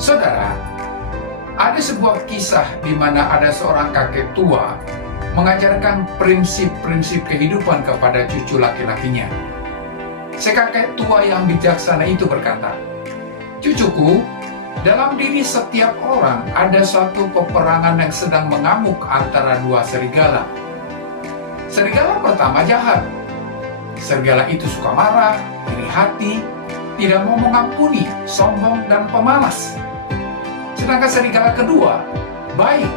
Saudara, ada sebuah kisah di mana ada seorang kakek tua mengajarkan prinsip-prinsip kehidupan kepada cucu laki-lakinya. Si kakek tua yang bijaksana itu berkata, "Cucuku, dalam diri setiap orang ada suatu peperangan yang sedang mengamuk antara dua serigala. Serigala pertama jahat. Serigala itu suka marah, iri hati, tidak mau mengampuni, sombong, dan pemalas. Sedangkan serigala kedua, baik.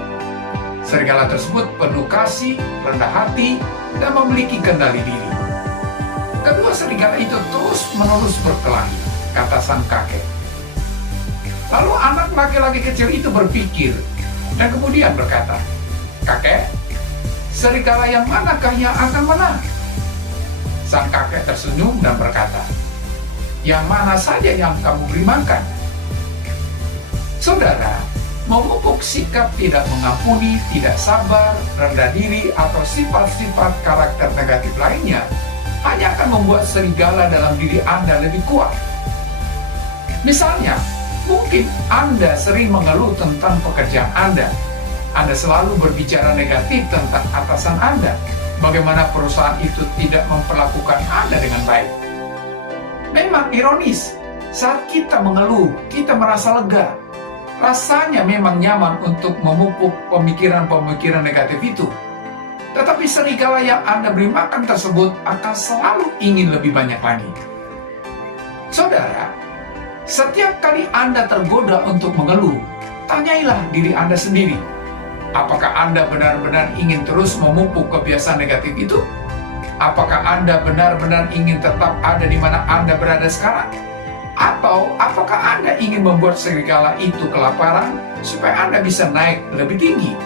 Serigala tersebut penuh kasih, rendah hati, dan memiliki kendali diri. Kedua serigala itu terus-menerus berkelahi," kata sang kakek. Lalu anak laki-laki kecil itu berpikir, dan kemudian berkata, "Kakek, serigala yang manakah yang akan menang?" Sang kakek tersenyum dan berkata, "Yang mana saja yang kamu beri makan." Saudara, memupuk sikap tidak mengampuni, tidak sabar, rendah diri, atau sifat-sifat karakter negatif lainnya hanya akan membuat serigala dalam diri Anda lebih kuat. Misalnya, mungkin Anda sering mengeluh tentang pekerjaan Anda. Anda selalu berbicara negatif tentang atasan Anda, bagaimana perusahaan itu tidak memperlakukan Anda dengan baik. Memang ironis, saat kita mengeluh, kita merasa lega. Rasanya memang nyaman untuk memupuk pemikiran-pemikiran negatif itu. Tetapi serigala yang Anda beri makan tersebut akan selalu ingin lebih banyak lagi. Saudara, setiap kali Anda tergoda untuk mengeluh, tanyailah diri Anda sendiri. Apakah Anda benar-benar ingin terus memupuk kebiasaan negatif itu? Apakah Anda benar-benar ingin tetap ada di mana Anda berada sekarang? Atau apakah Anda ingin membuat serigala itu kelaparan supaya Anda bisa naik lebih tinggi?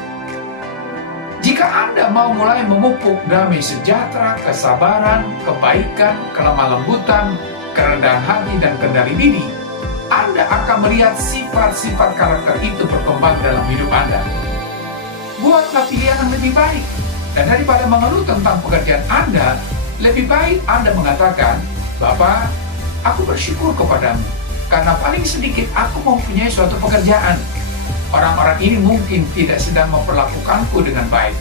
Jika Anda mau mulai memupuk damai sejahtera, kesabaran, kebaikan, kelemah lembutan, kerendahan hati, dan kendali diri, Anda akan melihat sifat-sifat karakter itu berkembang dalam hidup Anda. Buatlah pilihan yang lebih baik, dan daripada mengeluh tentang pekerjaan Anda, lebih baik Anda mengatakan, "Bapak, aku bersyukur kepadamu, karena paling sedikit aku mempunyai suatu pekerjaan. Orang-orang ini mungkin tidak sedang memperlakukanku dengan baik,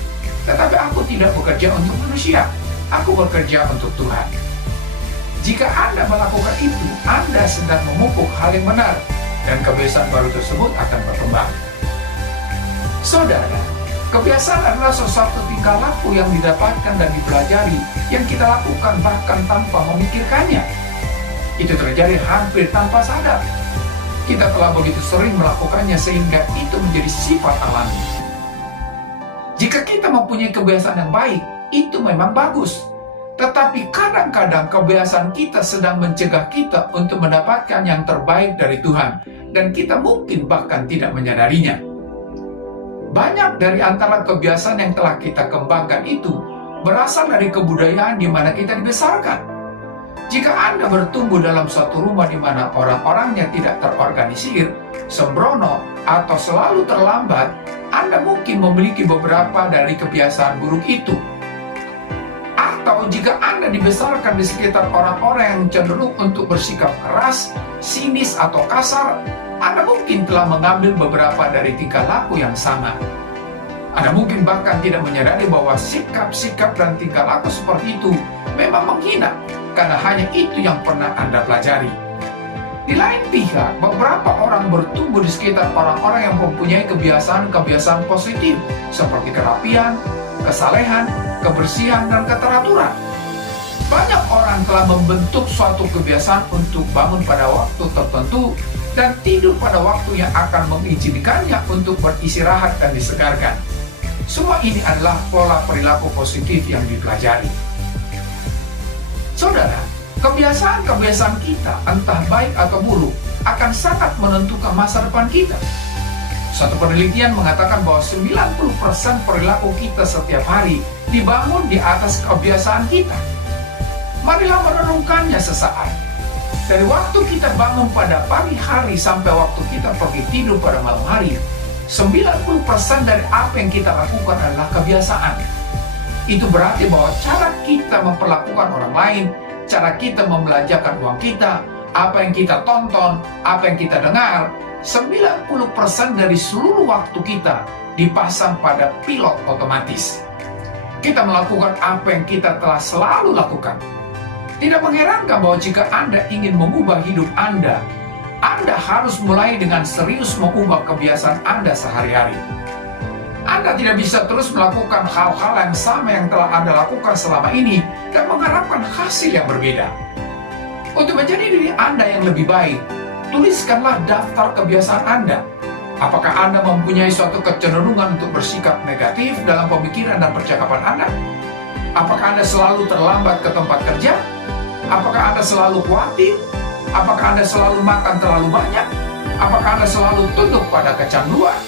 tetapi aku tidak bekerja untuk manusia, aku bekerja untuk Tuhan." Jika Anda melakukan itu, Anda sedang memupuk hal yang benar, dan kebiasaan baru tersebut akan berkembang. Saudara, kebiasaan adalah sesuatu tingkah laku yang didapatkan dan dipelajari, yang kita lakukan bahkan tanpa memikirkannya. Itu terjadi hampir tanpa sadar. Kita telah begitu sering melakukannya sehingga itu menjadi sifat alami. Jika kita mempunyai kebiasaan yang baik, itu memang bagus. Tetapi kadang-kadang kebiasaan kita sedang mencegah kita untuk mendapatkan yang terbaik dari Tuhan, dan kita mungkin bahkan tidak menyadarinya. Banyak dari antara kebiasaan yang telah kita kembangkan itu berasal dari kebudayaan di mana kita dibesarkan. Jika Anda bertumbuh dalam suatu rumah di mana orang-orangnya tidak terorganisir, sembrono, atau selalu terlambat, Anda mungkin memiliki beberapa dari kebiasaan buruk itu. Atau jika Anda dibesarkan di sekitar orang-orang yang cenderung untuk bersikap keras, sinis, atau kasar, Anda mungkin telah mengambil beberapa dari tingkah laku yang sama. Anda mungkin bahkan tidak menyadari bahwa sikap-sikap dan tingkah laku seperti itu memang menghina, karena hanya itu yang pernah Anda pelajari. Di lain pihak, beberapa orang bertumbuh di sekitar orang-orang yang mempunyai kebiasaan-kebiasaan positif, seperti kerapian, kesalehan, kebersihan, dan keteraturan. Banyak orang telah membentuk suatu kebiasaan untuk bangun pada waktu tertentu dan tidur pada waktu yang akan mengizinkannya untuk beristirahat dan disegarkan. Semua ini adalah pola perilaku positif yang dipelajari. Saudara, kebiasaan-kebiasaan kita, entah baik atau buruk, akan sangat menentukan masa depan kita. Suatu penelitian mengatakan bahwa 90% perilaku kita setiap hari dibangun di atas kebiasaan kita. Marilah merenungkannya sesaat. Dari waktu kita bangun pada pagi hari sampai waktu kita pergi tidur pada malam hari, 90% dari apa yang kita lakukan adalah kebiasaan. Itu berarti bahwa cara kita memperlakukan orang lain, cara kita membelanjakan uang kita, apa yang kita tonton, apa yang kita dengar, 90% dari seluruh waktu kita dipasang pada pilot otomatis. Kita melakukan apa yang kita telah selalu lakukan. Tidak mengherankan bahwa jika Anda ingin mengubah hidup Anda harus mulai dengan serius mengubah kebiasaan Anda sehari-hari. Anda tidak bisa terus melakukan hal-hal yang sama yang telah Anda lakukan selama ini dan mengharapkan hasil yang berbeda. Untuk menjadi diri Anda yang lebih baik, tuliskanlah daftar kebiasaan Anda. Apakah Anda mempunyai suatu kecenderungan untuk bersikap negatif dalam pemikiran dan percakapan Anda? Apakah Anda selalu terlambat ke tempat kerja? Apakah Anda selalu khawatir? Apakah Anda selalu makan terlalu banyak? Apakah Anda selalu tunduk pada kecanduan?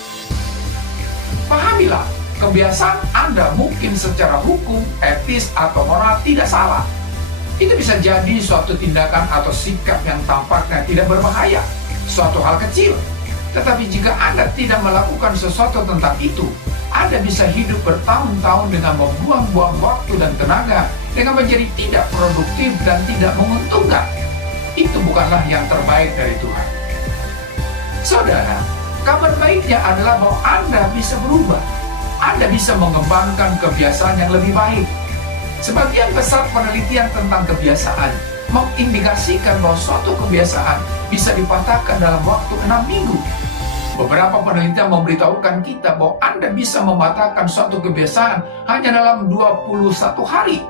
Pahamilah, kebiasaan Anda mungkin secara hukum, etis, atau moral tidak salah. Itu bisa jadi suatu tindakan atau sikap yang tampaknya tidak berbahaya, suatu hal kecil. Tetapi jika Anda tidak melakukan sesuatu tentang itu, Anda bisa hidup bertahun-tahun dengan membuang-buang waktu dan tenaga, dengan menjadi tidak produktif dan tidak menguntungkan. Itu bukanlah yang terbaik dari Tuhan. Saudara, kabar baiknya adalah bahwa Anda bisa berubah. Anda bisa mengembangkan kebiasaan yang lebih baik. Sebagian besar penelitian tentang kebiasaan mengindikasikan bahwa suatu kebiasaan bisa dipatahkan dalam waktu 6 minggu. Beberapa penelitian memberitahukan kita bahwa Anda bisa mematahkan suatu kebiasaan hanya dalam 21 hari.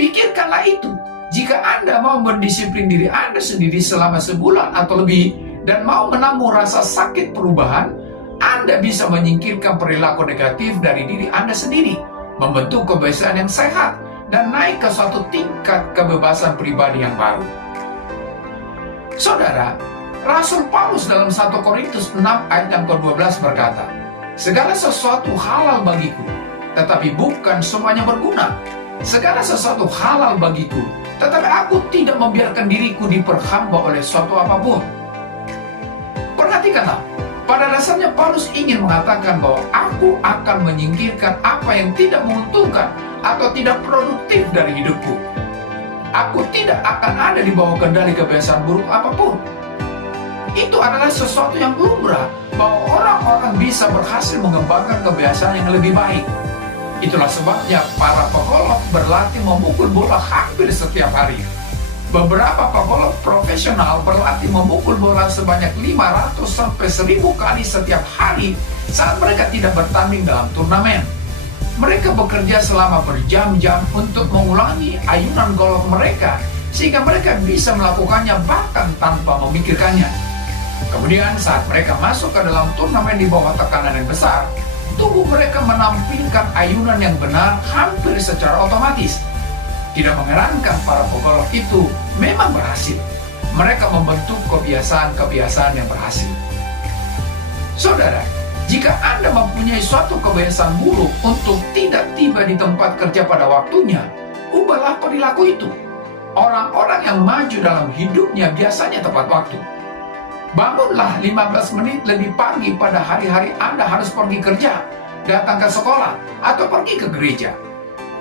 Pikirkanlah itu. Jika Anda mau mendisiplin diri Anda sendiri selama sebulan atau lebih dan mau menanggung rasa sakit perubahan, Anda bisa menyingkirkan perilaku negatif dari diri Anda sendiri, membentuk kebiasaan yang sehat, dan naik ke suatu tingkat kebebasan pribadi yang baru. Saudara, Rasul Paulus dalam 1 Korintus 6 ayat yang ke-12 berkata, "Segala sesuatu halal bagiku, tetapi bukan semuanya berguna. Segala sesuatu halal bagiku, tetapi aku tidak membiarkan diriku diperhamba oleh suatu apapun." Perhatikanlah, pada dasarnya Paulus ingin mengatakan bahwa aku akan menyingkirkan apa yang tidak menguntungkan atau tidak produktif dari hidupku. Aku tidak akan ada di bawah kendali kebiasaan buruk apapun. Itu adalah sesuatu yang lumrah bahwa orang-orang bisa berhasil mengembangkan kebiasaan yang lebih baik. Itulah sebabnya para pegolf berlatih memukul bola hampir setiap hari. Beberapa pegolf profesional berlatih memukul bola sebanyak 500 sampai 1000 kali setiap hari saat mereka tidak bertanding dalam turnamen. Mereka bekerja selama berjam-jam untuk mengulangi ayunan golf mereka sehingga mereka bisa melakukannya bahkan tanpa memikirkannya. Kemudian saat mereka masuk ke dalam turnamen di bawah tekanan yang besar, tubuh mereka menampilkan ayunan yang benar hampir secara otomatis. Tidak mengherankan para pegolf itu memang berhasil. Mereka membentuk kebiasaan-kebiasaan yang berhasil. Saudara, jika Anda mempunyai suatu kebiasaan buruk untuk tidak tiba di tempat kerja pada waktunya, ubahlah perilaku itu. Orang-orang yang maju dalam hidupnya biasanya tepat waktu. Bangunlah 15 menit lebih pagi pada hari-hari Anda harus pergi kerja, datang ke sekolah, atau pergi ke gereja.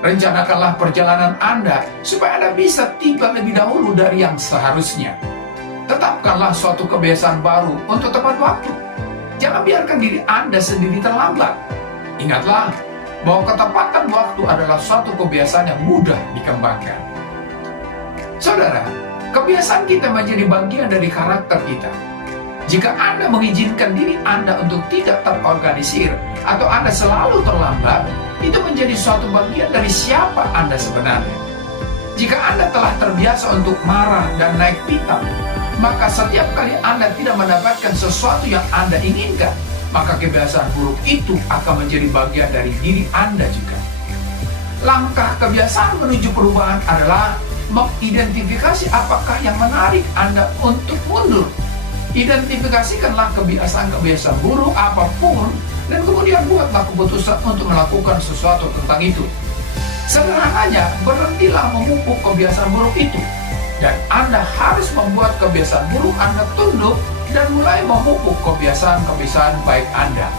Rencanakanlah perjalanan Anda supaya Anda bisa tiba lebih dahulu dari yang seharusnya. Tetapkanlah suatu kebiasaan baru untuk tepat waktu. Jangan biarkan diri Anda sendiri terlambat. Ingatlah bahwa ketepatan waktu adalah suatu kebiasaan yang mudah dikembangkan. Saudara, kebiasaan kita menjadi bagian dari karakter kita. Jika Anda mengizinkan diri Anda untuk tidak terorganisir atau Anda selalu terlambat, itu menjadi suatu bagian dari siapa Anda sebenarnya. Jika Anda telah terbiasa untuk marah dan naik pitam, maka setiap kali Anda tidak mendapatkan sesuatu yang Anda inginkan, maka kebiasaan buruk itu akan menjadi bagian dari diri Anda juga. Langkah kebiasaan menuju perubahan adalah mengidentifikasi apakah yang menarik Anda untuk mundur. Identifikasikanlah kebiasaan-kebiasaan buruk apapun dan kemudian buatlah keputusan untuk melakukan sesuatu tentang itu. Sederhananya, berhentilah memupuk kebiasaan buruk itu. Dan Anda harus membuat kebiasaan buruk Anda tunduk dan mulai memupuk kebiasaan-kebiasaan baik Anda.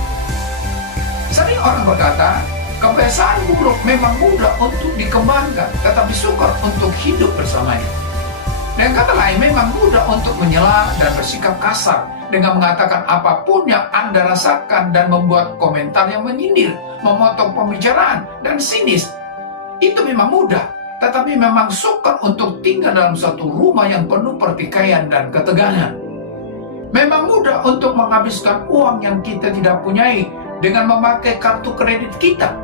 Sering orang berkata, kebiasaan buruk memang mudah untuk dikembangkan, tetapi sukar untuk hidup bersamanya. Dengan kata lain, memang mudah untuk menyela dan bersikap kasar dengan mengatakan apapun yang Anda rasakan dan membuat komentar yang menyindir, memotong pembicaraan, dan sinis. Itu memang mudah, tetapi memang sukar untuk tinggal dalam satu rumah yang penuh pertikaian dan ketegangan. Memang mudah untuk menghabiskan uang yang kita tidak punyai dengan memakai kartu kredit kita.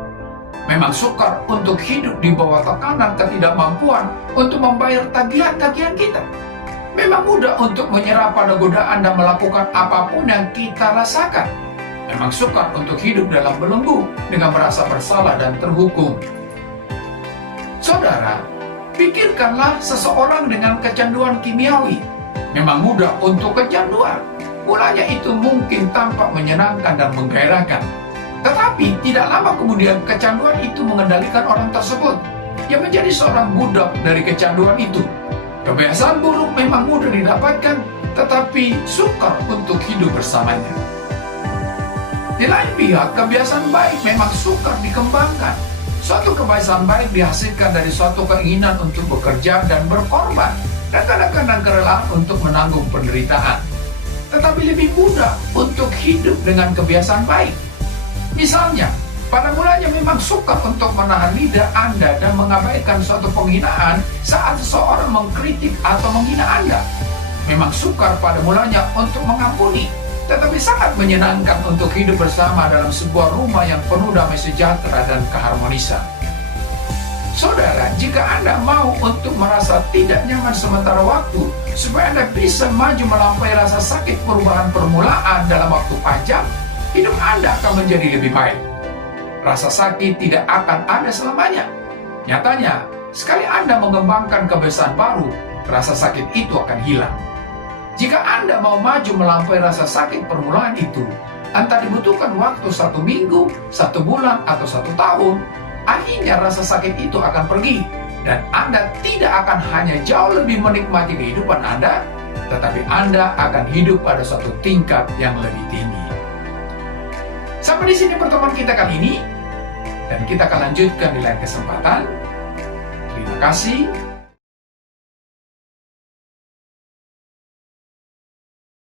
Memang sukar untuk hidup di bawah tekanan ketidakmampuan untuk membayar tagihan-tagihan kita. Memang mudah untuk menyerah pada godaan dan melakukan apapun yang kita rasakan. Memang sukar untuk hidup dalam belenggu dengan merasa bersalah dan terhukum. Saudara, pikirkanlah seseorang dengan kecanduan kimiawi. Memang mudah untuk kecanduan. Mulanya itu mungkin tampak menyenangkan dan menggairahkan. Tetapi tidak lama kemudian kecanduan itu mengendalikan orang tersebut yang menjadi seorang budak dari kecanduan itu. Kebiasaan buruk memang mudah didapatkan, tetapi sukar untuk hidup bersamanya. Di lain pihak, kebiasaan baik memang sukar dikembangkan. Suatu kebiasaan baik dihasilkan dari suatu keinginan untuk bekerja dan berkorban, dan kadang-kadang kerelaan untuk menanggung penderitaan. Tetapi lebih mudah untuk hidup dengan kebiasaan baik. Misalnya, pada mulanya memang sukar untuk menahan lidah Anda dan mengabaikan suatu penghinaan saat seseorang mengkritik atau menghina Anda. Memang sukar pada mulanya untuk mengampuni, tetapi sangat menyenangkan untuk hidup bersama dalam sebuah rumah yang penuh damai sejahtera dan keharmonisan. Saudara, jika Anda mau untuk merasa tidak nyaman sementara waktu, supaya Anda bisa maju melampaui rasa sakit perubahan permulaan dalam waktu panjang, hidup Anda akan menjadi lebih baik. Rasa sakit tidak akan ada selamanya. Nyatanya, sekali Anda mengembangkan kebiasaan baru, rasa sakit itu akan hilang. Jika Anda mau maju melampaui rasa sakit permulaan itu, entah dibutuhkan waktu 1 minggu, 1 bulan, atau 1 tahun, akhirnya rasa sakit itu akan pergi, dan Anda tidak akan hanya jauh lebih menikmati kehidupan Anda, tetapi Anda akan hidup pada suatu tingkat yang lebih tinggi. Sampai di sini pertemuan kita kali ini, dan kita akan lanjutkan di lain kesempatan. Terima kasih.